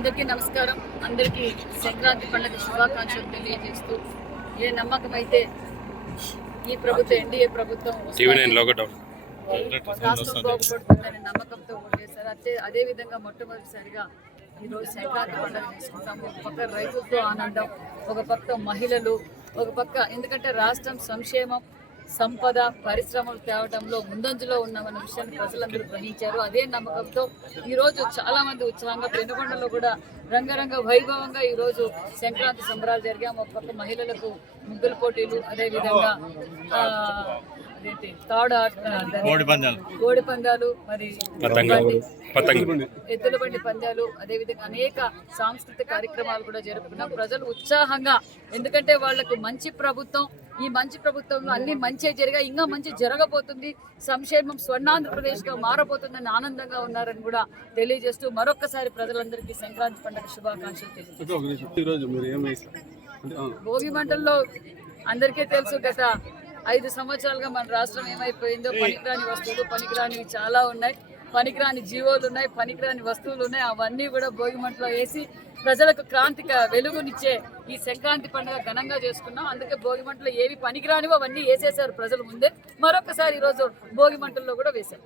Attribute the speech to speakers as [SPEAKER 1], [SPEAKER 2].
[SPEAKER 1] అందరికీ నమస్కారం. అందరికీ సంక్రాంతి పండుగ శుభాకాంక్షలు తెలియజేస్తూ ఏ నమ్మకం అయితే ఈ ప్రభుత్వం ఎన్డీఏ ప్రభుత్వం రాష్ట్రం బాగుపడుతుందనే నమ్మకంతో ఓటేశారు అదే అదే విధంగా మొట్టమొదటిసారిగా ఈరోజు సంక్రాంతి పండుగ చేసుకుంటాము. ఒక పక్క రైతులతో ఆనందం ఒక పక్క మహిళలు ఒక పక్క ఎందుకంటే రాష్ట్రం సంక్షేమం సంపద పరిశ్రమలు తేవడంలో ముందంజలో ఉన్నామన్న విషయాన్ని ప్రజలందరూ గ్రహించారు. అదే నమ్మకంతో ఈరోజు చాలా మంది ఉత్సాహంగా పెనుగొండలో కూడా రంగరంగ వైభవంగా ఈరోజు సంక్రాంతి సంబరాలు జరిగాము ఒక పక్క మహిళలకు ముగ్గుల పోటీలు అదేవిధంగా తాడు
[SPEAKER 2] కోడి పందాలు.
[SPEAKER 1] మరి
[SPEAKER 3] పతంగ పతంగ
[SPEAKER 1] ఎద్దుల బండి పందాలు అదేవిధంగా అనేక సాంస్కృతిక కార్యక్రమాలు కూడా జరుపుకున్నాం. ప్రజలు ఉత్సాహంగా ఎందుకంటే వాళ్ళకు మంచి ప్రభుత్వం ఈ మంచి ప్రభుత్వంలో అన్ని మంచి జరిగా ఇంకా మంచి జరగబోతుంది. సంక్షేమం స్వర్ణాంధ్రప్రదేశ్గా మారబోతుందని ఆనందంగా ఉన్నారని కూడా తెలియజేస్తూ మరొక్కసారి ప్రజలందరికీ సంక్రాంతి పండుగ శుభాకాంక్షలు తెలియజేస్తారు భోగి మంటల్లో అందరికీ తెలుసు గత ఐదు సంవత్సరాలుగా మన రాష్ట్రం ఏమైపోయిందో. పనికిరాని వస్తువులు పనికిరానివి చాలా ఉన్నాయి. పనికిరాని జీవోలు ఉన్నాయి పనికిరాని వస్తువులు ఉన్నాయి అవన్నీ కూడా భోగి మంటలో వేసి ప్రజలకు క్రాంతిక వెలుగునిచ్చే ఈ సంక్రాంతి పండుగ ఘనంగా చేసుకున్నాం. అందుకే భోగి మంటలో ఏవి పనికిరానివో అవన్నీ వేసేసారు ప్రజల ముందే. మరొకసారి ఈరోజు భోగి మంటల్లో కూడా వేశారు.